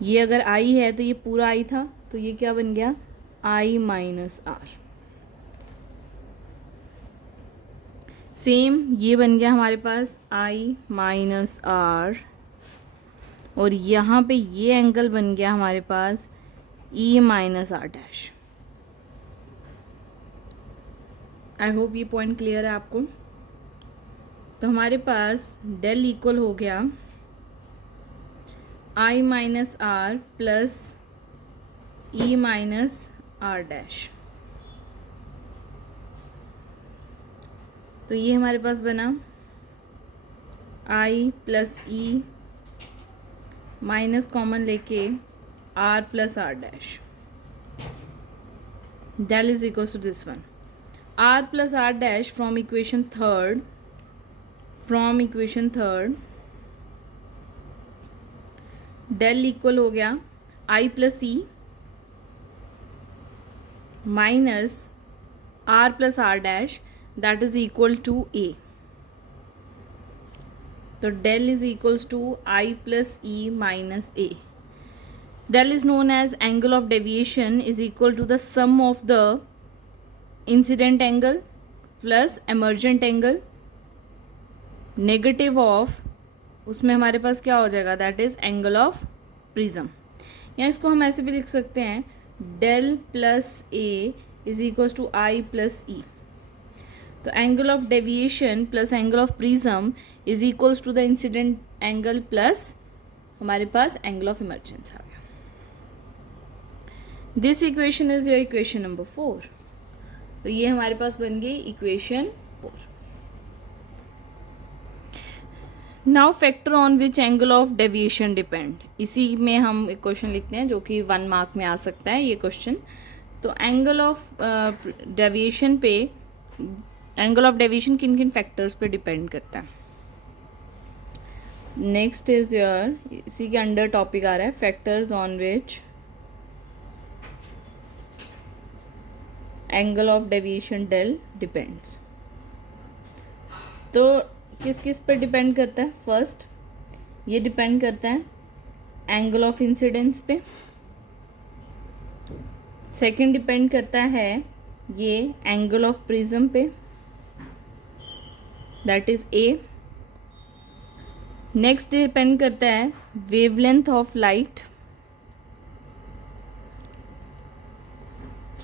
ये अगर I है तो ये पूरा I था, तो ये क्या बन गया I माइनस R. सेम ये बन गया हमारे पास I माइनस R और यहाँ पे ये एंगल बन गया हमारे पास E माइनस R डैश. आई होप ये पॉइंट क्लियर है आपको. तो हमारे पास डेल इक्वल हो गया I minus R plus E minus R dash. तो ये हमारे पास बना I plus E minus common लेके R plus R dash, that is equal to this one R plus R dash from equation third, del equal हो गया I plus E minus R plus R dash, that is equal to A. तो del is equals to I plus E minus A. Del is known as angle of deviation is equal to the sum of the incident angle plus emergent angle negative of, उसमें हमारे पास क्या हो जाएगा, that is angle of prism. या इसको हम ऐसे भी लिख सकते हैं del plus A is equals to I plus E. तो angle of deviation plus angle of prism is equals to the incident angle plus हमारे पास एंगल ऑफ इमर्जेंस आ गया. This equation is your equation number 4. तो ये हमारे पास बन गई equation 4. Now factor on which angle of deviation depend, इसी में हम एक क्वेश्चन लिखते हैं जो कि 1 मार्क में आ सकता है ये क्वेश्चन. तो एंगल ऑफ डेविएशन पे, एंगल ऑफ डेविएशन किन किन फैक्टर्स पे डिपेंड करता है. नेक्स्ट इज योर, इसी के अंडर टॉपिक आ रहा है factors on which angle of deviation del depends. तो किस किस पे डिपेंड करता है, फर्स्ट ये डिपेंड करता है एंगल ऑफ इंसिडेंस पे. सेकंड डिपेंड करता है ये एंगल ऑफ प्रिज्म पे, that is A. Next depend करता है wavelength of light.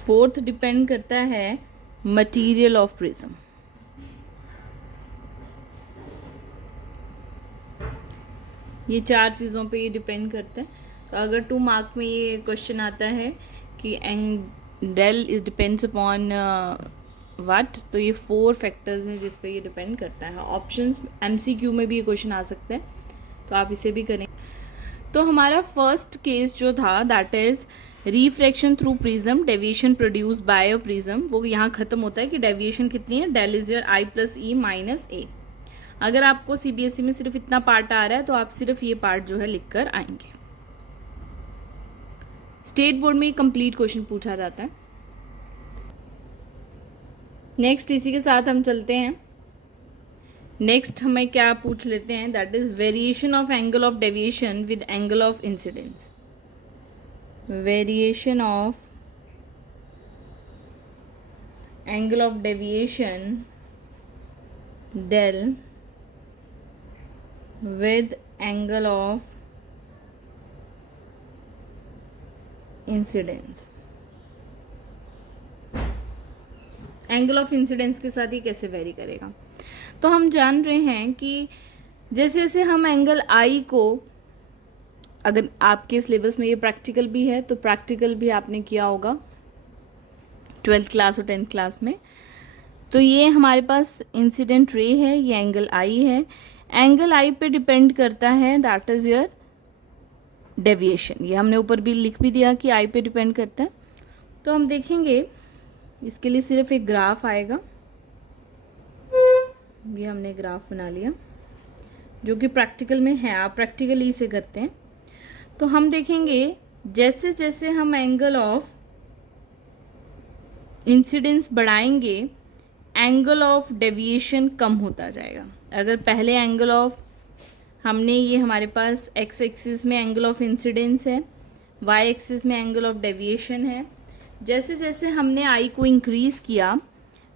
Fourth depend करता है मटेरियल ऑफ प्रिज्म. ये 4 चीज़ों पे ये डिपेंड करता है. तो अगर 2 मार्क में ये क्वेश्चन आता है कि del is depends upon what, तो ये 4 फैक्टर्स हैं जिस पे ये डिपेंड करता है. ऑप्शंस MCQ में भी ये क्वेश्चन आ सकते हैं, तो आप इसे भी करें. तो हमारा फर्स्ट केस जो था that is refraction through prism, deviation produce by a prism, वो यहाँ खत्म होता है कि डेविएशन कितनी है, del is your I plus E minus A. अगर आपको CBSE में सिर्फ इतना पार्ट आ रहा है तो आप सिर्फ ये पार्ट जो है लिख कर आएंगे. स्टेट बोर्ड में कंप्लीट क्वेश्चन पूछा जाता है. नेक्स्ट इसी के साथ हम चलते हैं. नेक्स्ट हमें क्या पूछ लेते हैं, that is variation of angle of deviation with angle of incidence. Variation of angle of deviation del with angle of incidence. Angle of incidence के साथ ये कैसे वेरी करेगा। तो हम जान रहे हैं कि जैसे जैसे हम एंगल आई को, अगर आपके सिलेबस में ये प्रैक्टिकल भी है तो प्रैक्टिकल भी आपने किया होगा 12th क्लास और 10th क्लास में। तो ये हमारे पास इंसिडेंट रे है, ये एंगल आई है। एंगल आई पे डिपेंड करता है दैट इज़ योर डेविएशन। ये हमने ऊपर भी लिख भी दिया कि आई पे डिपेंड करता है। तो हम देखेंगे इसके लिए सिर्फ एक ग्राफ आएगा। ये हमने ग्राफ बना लिया जो कि प्रैक्टिकल में है, आप प्रैक्टिकली इसे करते हैं। तो हम देखेंगे जैसे जैसे हम एंगल ऑफ इंसिडेंस बढ़ाएंगे एंगल ऑफ डेविएशन कम होता जाएगा। अगर पहले एंगल ऑफ हमने ये हमारे पास एक्स एक्सिस में एंगल ऑफ इंसिडेंस है, वाई एक्सिस में एंगल ऑफ डेविएशन है, जैसे जैसे हमने आई को इंक्रीज़ किया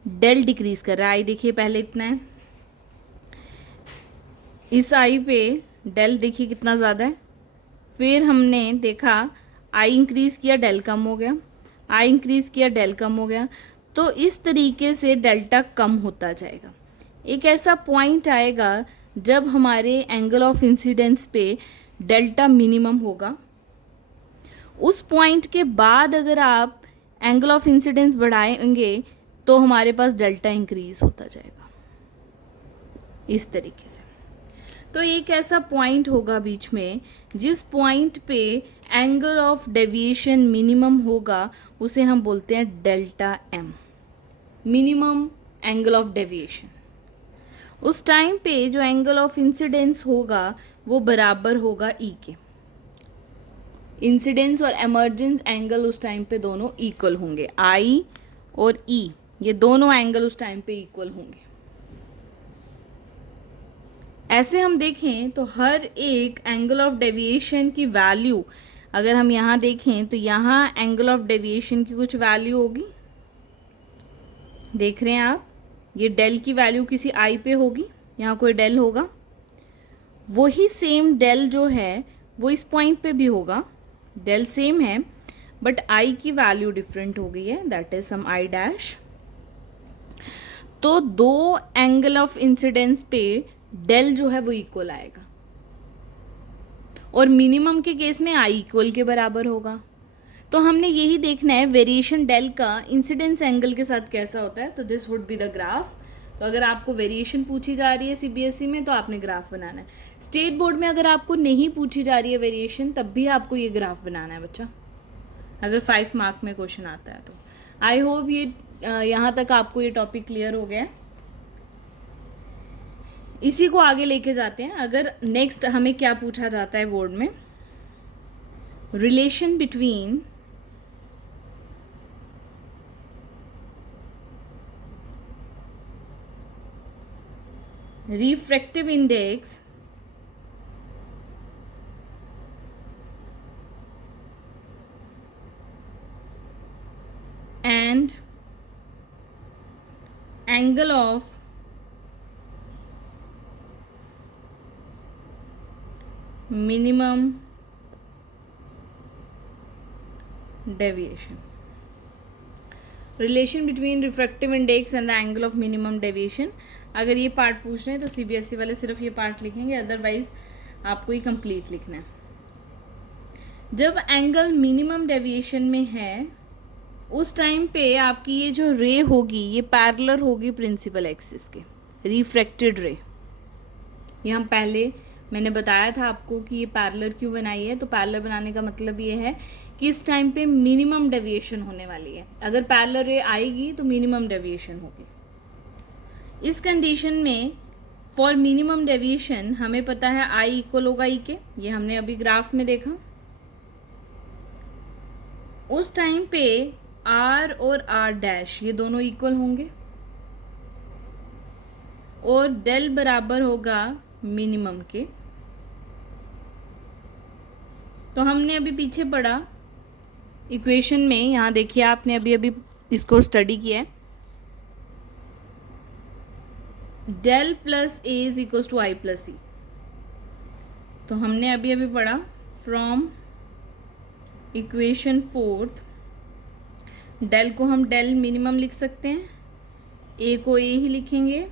डेल डिक्रीज़ कर रहा है। आई देखिए पहले इतना है, इस आई पे डेल देखिए कितना ज़्यादा है। फिर हमने देखा आई इंक्रीज़ किया डेल कम हो गया, आई इंक्रीज़ किया डेल कम हो गया। तो इस तरीके से डेल्टा कम होता जाएगा। एक ऐसा पॉइंट आएगा जब हमारे एंगल ऑफ इंसिडेंस पे डेल्टा मिनिमम होगा। उस पॉइंट के बाद अगर आप एंगल ऑफ इंसिडेंस बढ़ाएंगे तो हमारे पास डेल्टा इंक्रीज होता जाएगा इस तरीके से। तो एक ऐसा पॉइंट होगा बीच में जिस पॉइंट पे एंगल ऑफ डेविएशन मिनिमम होगा, उसे हम बोलते हैं delta M, minimum angle of deviation. उस टाइम पे जो एंगल ऑफ इंसिडेंस होगा वो बराबर होगा ई के। इंसिडेंस और एमर्जेंस एंगल उस टाइम पे दोनों इक्वल होंगे, आई और ई ये दोनों एंगल उस टाइम पे इक्वल होंगे। ऐसे हम देखें तो हर एक एंगल ऑफ डेविएशन की वैल्यू, अगर हम यहाँ देखें तो यहाँ एंगल ऑफ डेविएशन की कुछ वैल्यू होगी, देख रहे हैं आप, ये डेल की वैल्यू किसी आई पे होगी, यहाँ कोई डेल होगा। वही सेम डेल जो है वो इस पॉइंट पे भी होगा, डेल सेम है बट आई की वैल्यू डिफरेंट हो गई है, that is sum I dash. तो दो एंगल ऑफ इंसिडेंस पे डेल जो है वो इक्वल आएगा और मिनिमम के केस में आई इक्वल के बराबर होगा। तो हमने यही देखना है वेरिएशन डेल का इंसिडेंस एंगल के साथ कैसा होता है। तो this would be the graph. तो अगर आपको वेरिएशन पूछी जा रही है सीबीएसई में तो आपने ग्राफ बनाना है। स्टेट बोर्ड में अगर आपको नहीं पूछी जा रही है वेरिएशन तब भी आपको ये ग्राफ बनाना है बच्चा, अगर 5 मार्क में क्वेश्चन आता है तो। आई होप ये यहाँ तक आपको ये टॉपिक क्लियर हो गया है। इसी को आगे लेके जाते हैं। अगर नेक्स्ट हमें क्या पूछा जाता है बोर्ड में, relation between refractive index and angle of minimum deviation. Relation between refractive index and the angle of minimum deviation. अगर ये पार्ट पूछ रहे हैं तो सीबीएसई वाले सिर्फ ये पार्ट लिखेंगे, अदरवाइज आपको ये कंप्लीट लिखना है। जब एंगल मिनिमम डेविएशन में है उस टाइम पे आपकी ये जो रे होगी ये पैरेलल होगी प्रिंसिपल एक्सिस के, रिफ्रैक्टेड रे। ये हम पहले मैंने बताया था आपको कि ये पैरेलल क्यों बनाई है। तो पैरेलल बनाने का मतलब ये है कि इस टाइम पे मिनिमम डेविएशन होने वाली है। अगर पैरेलल रे आएगी तो मिनिमम डेविएशन होगी। इस कंडीशन में फॉर मिनिमम डेविएशन हमें पता है आई इक्वल होगा ई के, ये हमने अभी ग्राफ में देखा। उस टाइम पे आर और आर डैश ये दोनों इक्वल होंगे और डेल बराबर होगा मिनिमम के। तो हमने अभी पीछे पढ़ा इक्वेशन में, यहाँ देखिए आपने अभी अभी इसको स्टडी किया है, del plus A is equal to I plus C. तो हमने अभी अभी पढ़ा फ्रॉम इक्वेशन 4th डेल को हम डेल मिनिमम लिख सकते हैं ए को ए ही लिखेंगे,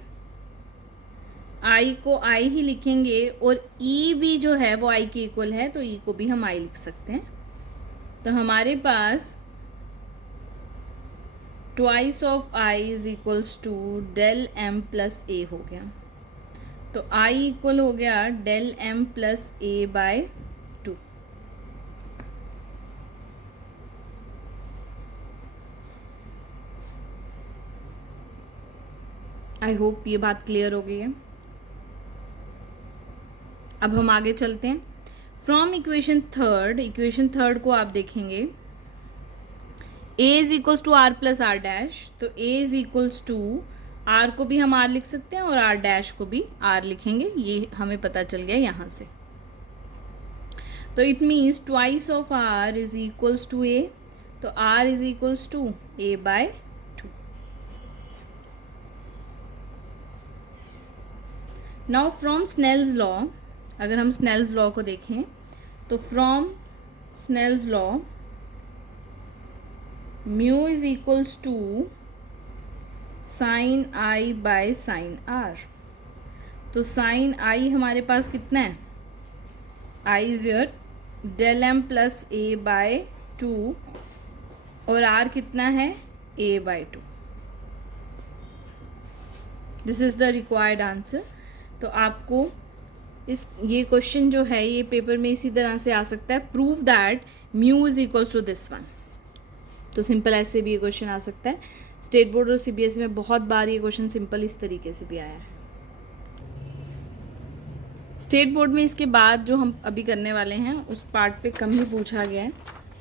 आई को आई ही लिखेंगे, और ई भी जो है वो आई के इक्वल है, तो ई को भी हम आई लिख सकते हैं। तो हमारे पास twice of I is equals to del M plus A हो गया। तो आई इक्वल हो गया del M plus A by 2। I hope ये बात क्लियर हो गई है। अब हम आगे चलते हैं। फ्रॉम इक्वेशन थर्ड को आप देखेंगे, a is equals to R plus R dash, तो a is equals to R को भी हम आर लिख सकते हैं और आर डैश को भी आर लिखेंगे, ये हमें पता चल गया यहाँ से। तो it means twice of R is equals to a, तो r is equals to a by 2। Now from Snell's law, अगर हम स्नेल्स लॉ को देखें तो from Snell's law mu is equals to sine I by sine R. तो sine I हमारे पास कितना है, I is your del M plus A by 2, और आर कितना है, A by 2। This is the required answer. तो आपको ये क्वेश्चन जो है ये पेपर में इसी तरह से आ सकता है, prove that mu is equals to this one. तो सिंपल ऐसे भी ये क्वेश्चन आ सकता है। स्टेट बोर्ड और सीबीएसई में बहुत बार ये क्वेश्चन सिंपल इस तरीके से भी आया है। स्टेट बोर्ड में इसके बाद जो हम अभी करने वाले हैं उस पार्ट पे कम ही पूछा गया है,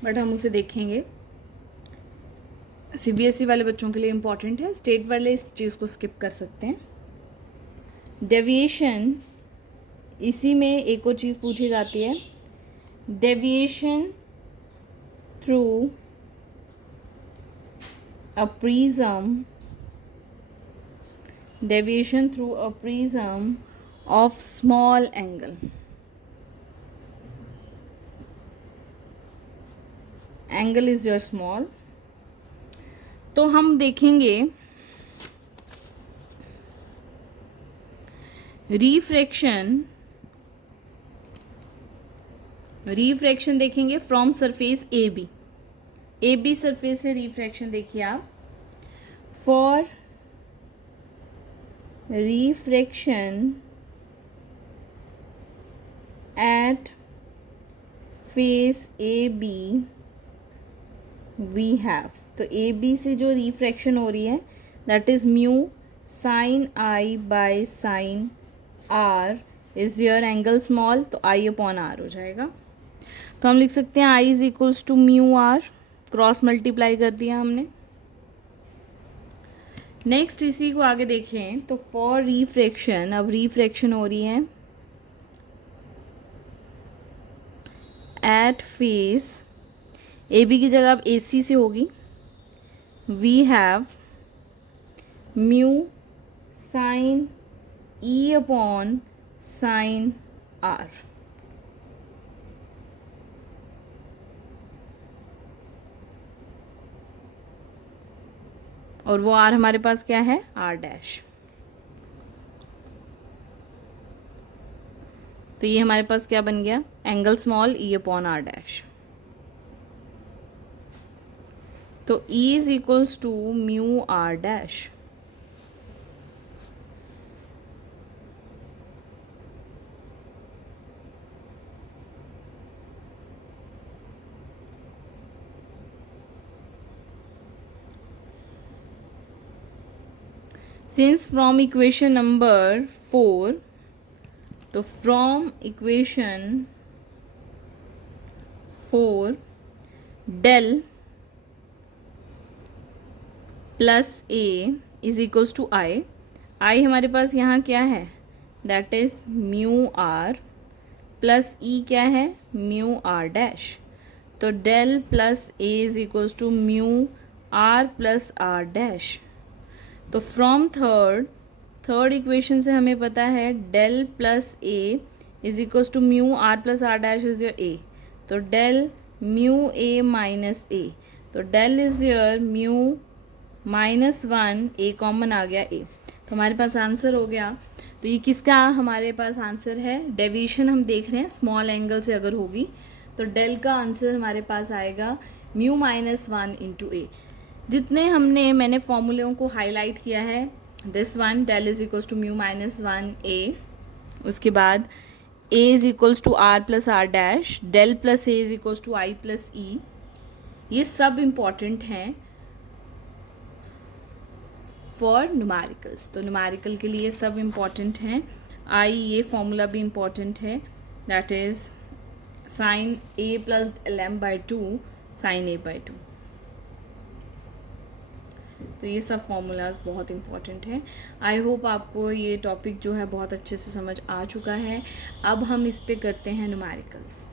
बट हम उसे देखेंगे। सीबीएसई वाले बच्चों के लिए इम्पॉर्टेंट है, स्टेट वाले इस चीज़ को स्किप कर सकते हैं। डेविएशन, इसी में एक और चीज़ पूछी जाती है, deviation through a prism, deviation through a prism of small angle. Angle is your small. तो हम देखेंगे रिफ्रैक्शन देखेंगे from surface A B surface से रिफ्रैक्शन देखिए आप। For refraction at face A B we have, तो ए बी से जो रिफ्रैक्शन हो रही है that is mu sine I by sine R is your angle small, तो आई अपॉन आर हो जाएगा। तो हम लिख सकते हैं I is equals to mu R, cross multiply कर दिया हमने। नेक्स्ट इसी को आगे देखें तो फॉर रिफ्रैक्शन, अब रिफ्रैक्शन हो रही है एट फेस ए बी की जगह अब ए सी से होगी। We have mu sine E upon sine R. और वो आर हमारे पास क्या है, आर डैश। तो ये हमारे पास क्या बन गया, angle small E upon R dash. तो E is equals to mu R dash. Since from equation number 4, तो from equation 4 del plus A is equals to I, I हमारे पास यहाँ क्या है, that is mu R, plus E क्या है, mu R dash. तो del plus A is equals to mu R plus R dash. तो फ्रॉम थर्ड इक्वेशन से हमें पता है del plus A is equals to mu R plus R dash is your A, तो del mu A minus A, तो del is your mu -1 a common आ गया a, तो हमारे पास आंसर हो गया। तो ये किसका हमारे पास आंसर है? डेविएशन हम देख रहे हैं स्मॉल एंगल से अगर होगी तो डेल का आंसर हमारे पास आएगा μ-1 इंटू ए। जितने मैंने फॉर्मूलों को हाईलाइट किया है, this one del is equals to μ-1 A, उसके बाद a is equals to r plus R dash, del plus A is equals to I plus E, ये सब इम्पॉर्टेंट हैं फॉर न्यूमेरिकल्स। तो न्यूमेरिकल के लिए सब इम्पॉर्टेंट हैं। ये फॉर्मूला भी इम्पॉर्टेंट है, that is sine a plus lm/2 sine a/2। तो ये सब फॉर्मूलाज बहुत इंपॉर्टेंट है। आई होप आपको ये टॉपिक जो है बहुत अच्छे से समझ आ चुका है। अब हम इस पे करते हैं न्यूमेरिकल्स।